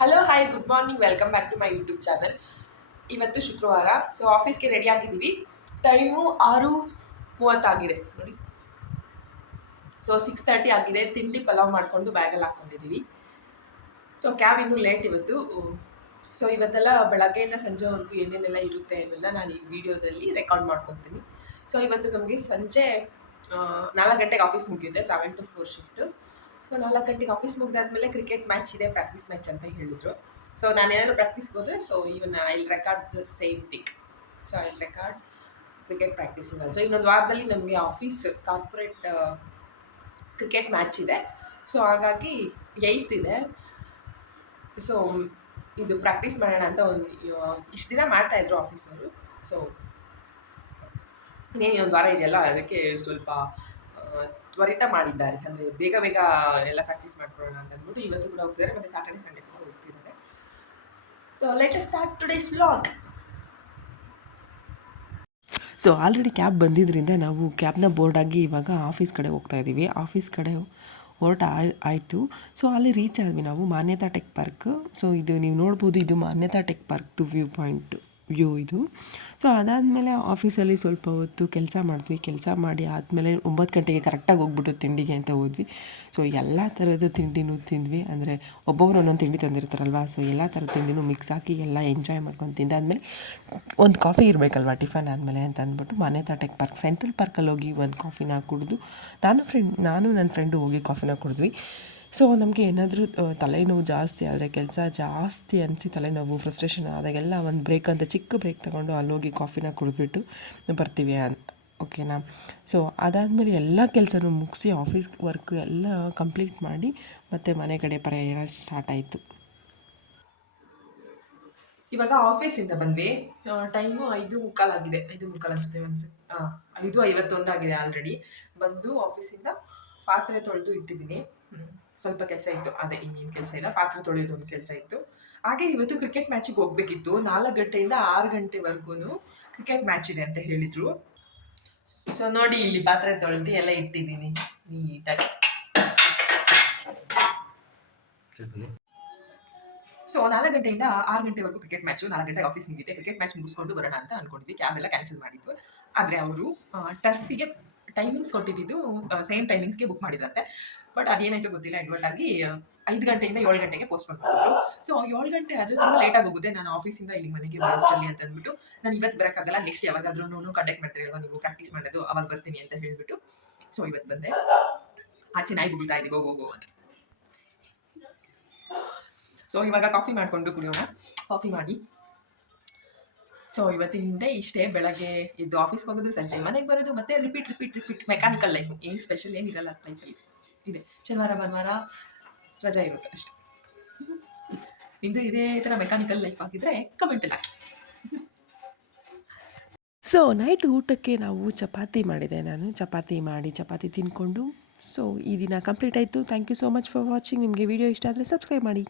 Hello hi good morning welcome back to my YouTube channel. ಇವತ್ತು ಶುಕ್ರವಾರ, so ಆಫೀಸ್ಗೆ ready ಆಗಿದ್ದೀವಿ. ಟೈಮು 6:30 ನೋಡಿ. ಸೊ 6:30 ಆಗಿದೆ. ತಿಂಡಿ ಪಲಾವ್ ಮಾಡಿಕೊಂಡು ಬ್ಯಾಗಲ್ಲಿ ಹಾಕ್ಕೊಂಡಿದ್ದೀವಿ. ಸೊ ಕ್ಯಾಬ್ ಇನ್ನೂ ಲೇಟ್ ಇವತ್ತು. ಸೊ ಇವತ್ತೆಲ್ಲ ಬೆಳಗ್ಗೆಯಿಂದ ಸಂಜೆವರೆಗೂ ಏನೇನೆಲ್ಲ ಇರುತ್ತೆ ಅನ್ನೋದನ್ನ ನಾನು ಈ ವಿಡಿಯೋದಲ್ಲಿ ರೆಕಾರ್ಡ್ ಮಾಡ್ಕೊತೀನಿ. ಸೊ ಇವತ್ತು ನಮಗೆ ಸಂಜೆ 4 ಗಂಟೆಗೆ ಆಫೀಸ್ ಮುಗಿಯುತ್ತೆ, 7 to 4 ಶಿಫ್ಟು. ಸೊ 4 ಗಂಟೆಗೆ ಆಫೀಸ್ ಮುಗಿದಾದ್ಮೇಲೆ ಕ್ರಿಕೆಟ್ ಮ್ಯಾಚ್ ಇದೆ, ಪ್ರಾಕ್ಟೀಸ್ ಮ್ಯಾಚ್ ಅಂತ ಹೇಳಿದರು. ಸೊ ನಾನೇನಾದರೂ ಪ್ರಾಕ್ಟೀಸ್ಗೆ ಹೋದರೆ so even I will record the same thing. So I will record cricket practising. So ಇನ್ನೊಂದು ವಾರದಲ್ಲಿ ನಮಗೆ ಆಫೀಸ್ ಕಾರ್ಪೊರೇಟ್ ಕ್ರಿಕೆಟ್ ಮ್ಯಾಚ್ ಇದೆ. ಸೊ ಹಾಗಾಗಿ 8th ಇದೆ. ಸೊ ಇದು ಪ್ರಾಕ್ಟೀಸ್ ಮಾಡೋಣ ಅಂತ ಇಷ್ಟು ದಿನ ಮಾಡ್ತಾಯಿದ್ರು ಆಫೀಸವರು. ಸೊ ಇನ್ನೇನು ಇನ್ನೊಂದು ವಾರ ಇದೆಯಲ್ಲ, ಅದಕ್ಕೆ ಸ್ವಲ್ಪ ತ್ವರಿತ ಮಾಡಿದ್ದಾರೆ. ಅಂದರೆ ಬೇಗ ಬೇಗ ಎಲ್ಲ ಪ್ರಾಕ್ಟೀಸ್ ಮಾಡ್ಕೊಳ್ಳೋಣ ಅಂತ ಅಂದ್ಬಿಟ್ಟು ಇವತ್ತು ಕೂಡ ಹೋಗ್ತಿದ್ದಾರೆ, ಮತ್ತು ಸ್ಯಾಟರ್ಡೆ ಸಂಡೇ ಕೂಡ ಹೋಗ್ತಿದ್ದಾರೆ. So let us start today's vlog. So already cab ಬಂದಿದ್ದರಿಂದ ನಾವು ಕ್ಯಾಬ್ನ ಬೋರ್ಡಾಗಿ ಇವಾಗ ಆಫೀಸ್ ಕಡೆ ಹೋಗ್ತಾ ಇದ್ದೀವಿ. ಆಫೀಸ್ ಕಡೆ ಹೊರಟ ಆಯಿತು. ಸೊ ಅಲ್ಲಿ ರೀಚ್ ಆದ್ವಿ ನಾವು, ಮಾನ್ಯತಾ ಟೆಕ್ ಪಾರ್ಕ್. ಸೊ ಇದು ನೀವು ನೋಡ್ಬೋದು, ಇದು ಮಾನ್ಯತಾ ಟೆಕ್ ಪಾರ್ಕ್ದು ವ್ಯೂ ಇದು. ಸೊ ಅದಾದಮೇಲೆ ಆಫೀಸಲ್ಲಿ ಸ್ವಲ್ಪ ಹೊತ್ತು ಕೆಲಸ ಮಾಡಿದ್ವಿ. ಕೆಲಸ ಮಾಡಿ ಆದಮೇಲೆ 9 ಗಂಟೆಗೆ ಕರೆಕ್ಟಾಗಿ ಹೋಗ್ಬಿಟ್ಟು ತಿಂಡಿಗೆ ಅಂತ ಹೋದ್ವಿ. ಸೊ ಎಲ್ಲ ಥರದ ತಿಂಡಿನೂ ತಿಂದ್ವಿ. ಅಂದರೆ ಒಬ್ಬೊಬ್ಬರು ಒಂದೊಂದು ತಿಂಡಿ ತಂದಿರ್ತಾರಲ್ವ, ಸೊ ಎಲ್ಲ ಥರದ ತಿಂಡಿನೂ ಮಿಕ್ಸ್ ಹಾಕಿ ಎಲ್ಲ ಎಂಜಾಯ್ ಮಾಡ್ಕೊಂಡು ತಿಂದಾದ್ಮೇಲೆ ಒಂದು ಕಾಫಿ ಇರಬೇಕಲ್ವ ಟಿಫನ್ ಆದಮೇಲೆ ಅಂತ ಅಂದ್ಬಿಟ್ಟು ಮಾನ್ಯತಾ ಟೆಕ್ ಪಾರ್ಕ್ ಸೆಂಟ್ರಲ್ ಪಾರ್ಕಲ್ಲಿ ಹೋಗಿ ಒಂದು ಕಾಫಿನ ಕುಡಿದು ನಾನು ನನ್ನ ಫ್ರೆಂಡು ಹೋಗಿ ಕಾಫಿನ ಕುಡಿದ್ವಿ. ಸೊ ನಮಗೆ ಏನಾದರೂ ತಲೆನೋವು ಜಾಸ್ತಿ ಆದರೆ, ಕೆಲಸ ಜಾಸ್ತಿ ಅನಿಸಿ ತಲೆನೋವು ಫ್ರಸ್ಟ್ರೇಷನ್ ಆದಾಗೆಲ್ಲ ಒಂದು ಬ್ರೇಕ್ ಅಂತ ಚಿಕ್ಕ ಬ್ರೇಕ್ ತೊಗೊಂಡು ಅಲ್ಲೋಗಿ ಕಾಫಿನ ಕುಡಿದ್ಬಿಟ್ಟು ಬರ್ತೀವಿ, ಓಕೆನಾ. ಸೊ ಅದಾದಮೇಲೆ ಎಲ್ಲ ಕೆಲಸನೂ ಮುಗಿಸಿ ಆಫೀಸ್ ವರ್ಕ್ ಎಲ್ಲ ಕಂಪ್ಲೀಟ್ ಮಾಡಿ ಮತ್ತು ಮನೆ ಕಡೆ ಪ್ರಯಾಣ ಸ್ಟಾರ್ಟ್ ಆಯಿತು. ಇವಾಗ ಆಫೀಸಿಂದ ಬಂದ್ವಿ. ಟೈಮು 5:45 ಆಗಿದೆ, 5:45 ಅನಿಸುತ್ತೆ ಅನ್ಸುತ್ತೆ. 5:51 ಆಗಿದೆ ಆಲ್ರೆಡಿ. ಬಂದು ಆಫೀಸಿಂದ ಪಾತ್ರೆ ತೊಳೆದು ಇಟ್ಟಿದ್ದೀನಿ. ಸ್ವಲ್ಪ ಕೆಲಸ ಇತ್ತು, ಅದೇ ಇನ್ನೇನು ಕೆಲಸ ಇಲ್ಲ, ಪಾತ್ರೆ ತೊಳೆಯೋದು ಒಂದು ಕೆಲಸ ಇತ್ತು. ಹಾಗೆ ಇವತ್ತು ಕ್ರಿಕೆಟ್ ಮ್ಯಾಚಿಗೆ ಹೋಗ್ಬೇಕಿತ್ತು. 4 ಗಂಟೆಯಿಂದ 6 ಗಂಟೆವರೆಗೂ ಕ್ರಿಕೆಟ್ ಮ್ಯಾಚ್ ಇದೆ ಅಂತ ಹೇಳಿದರು. ಸೊ ನೋಡಿ, ಇಲ್ಲಿ ಪಾತ್ರೆ ತೊಳೆದು ಎಲ್ಲ ಇಟ್ಟಿದ್ದೀನಿ ನೀಟಾಗಿ. ಸೊ 4 ಗಂಟೆಯಿಂದ 6 ಗಂಟೆವರೆಗೂ ಕ್ರಿಕೆಟ್ ಮ್ಯಾಚು. 4 ಗಂಟೆಗೆ ಆಫೀಸ್ ಮುಗಿಯುತ್ತೆ. ಕ್ರಿಕೆಟ್ ಮ್ಯಾಚ್ ಮುಗಿಸ್ಕೊಂಡು ಬರೋಣ ಅಂತ ಅಂದ್ಕೊಂಡ್ವಿ. ಕ್ಯಾಬ್ ಎಲ್ಲ ಕ್ಯಾನ್ಸಲ್ ಮಾಡಿದ್ವಿ. ಆದರೆ ಅವರು ಟರ್ಫಿಗೆ ಟೈಮಿಂಗ್ಸ್ ಕೊಟ್ಟಿದ್ದು ಸೇಮ್ ಟೈಮಿಂಗ್ಸ್ಗೆ ಬುಕ್ ಮಾಡಿದ್ರಂತೆ. ಬಟ್ ಅದೇನಾಯ್ತು ಗೊತ್ತಿಲ್ಲ, ಅಡ್ವರ್ಟ್ ಆಗಿ 5 ಗಂಟೆಯಿಂದ 7 ಗಂಟೆಗೆ ಪೋಸ್ಟ್ಪೋನ್ ಮಾಡಿದ್ರು. ಸೊ 7 ಗಂಟೆ ಆದರೆ ತುಂಬ ಲೇಟಾಗಿ ಹೋಗುತ್ತೆ, ನಾನು ಆಫೀಸಿಂದ ಇಲ್ಲಿ ಮನೆಗೆ ಬರೋಷ್ಟರಲ್ಲಿ ಅಂತ ಅಂದ್ಬಿಟ್ಟು, ನಾನು ಇವತ್ತು ಬರೋಕ್ಕಾಗಲ್ಲ, ನೆಕ್ಸ್ಟ್ ಯಾವಾಗಾದ್ರೂ ಕಂಡಕ್ಟ್ ಮಾಡ್ತೀರಲ್ವ ನೀವು ಪ್ರಾಕ್ಟೀಸ್ ಮಾಡೋದು, ಅವಾಗ ಬರ್ತೀನಿ ಅಂತ ಹೇಳಿಬಿಟ್ಟು ಸೊ ಇವತ್ತು ಬಂದೆ. ಆಚೆ ನಾಯಿ ಬುಗ್ತಾ ಇದ್ದೀವಿ ಹೋಗೋ ಅಂತ. ಸೊ ಇವಾಗ ಕಾಫಿ ಮಾಡಿಕೊಂಡು ಕುಡಿಯೋಣ. ಕಾಫಿ ಮಾಡಿ. ಸೊ ಇವತ್ತಿನ ಡೇ ಇಷ್ಟೇ. ಬೆಳಗ್ಗೆ ಎದ್ದು ಆಫೀಸ್ಗೆ ಹೋಗೋದು, ಸಂಜೆ ಮನೆಗೆ ಬರೋದು, ಮತ್ತೆ ರಿಪೀಟ್ ಮೆಕ್ಯಾನಿಕಲ್ ಲೈಫು. ಏನು ಸ್ಪೆಷಲ್ ಏನಿರಲ್ಲ ಲೈಫಲ್ಲಿ ಇದೆ. ಶನಿವಾರ ಭಾನುವಾರ ರಜಾ ಇರುತ್ತೆ ಅಷ್ಟೇ. ಇಂದು ಇದೇ ಥರ ಮೆಕ್ಯಾನಿಕಲ್ ಲೈಫ್ ಆಗಿದ್ರೆ ಕಮೆಂಟಲ್ಲಿ ಹಾಕಿ. ಸೊ ನೈಟ್ ಊಟಕ್ಕೆ ನಾವು ಚಪಾತಿ ಮಾಡಿದೆ. ನಾನು ಚಪಾತಿ ತಿಂದ್ಕೊಂಡು ಸೊ ಈ ದಿನ ಕಂಪ್ಲೀಟ್ ಆಯಿತು. Thank you so much for watching. ನಿಮಗೆ ವಿಡಿಯೋ ಇಷ್ಟ ಆದರೆ ಸಬ್ಸ್ಕ್ರೈಬ್ ಮಾಡಿ.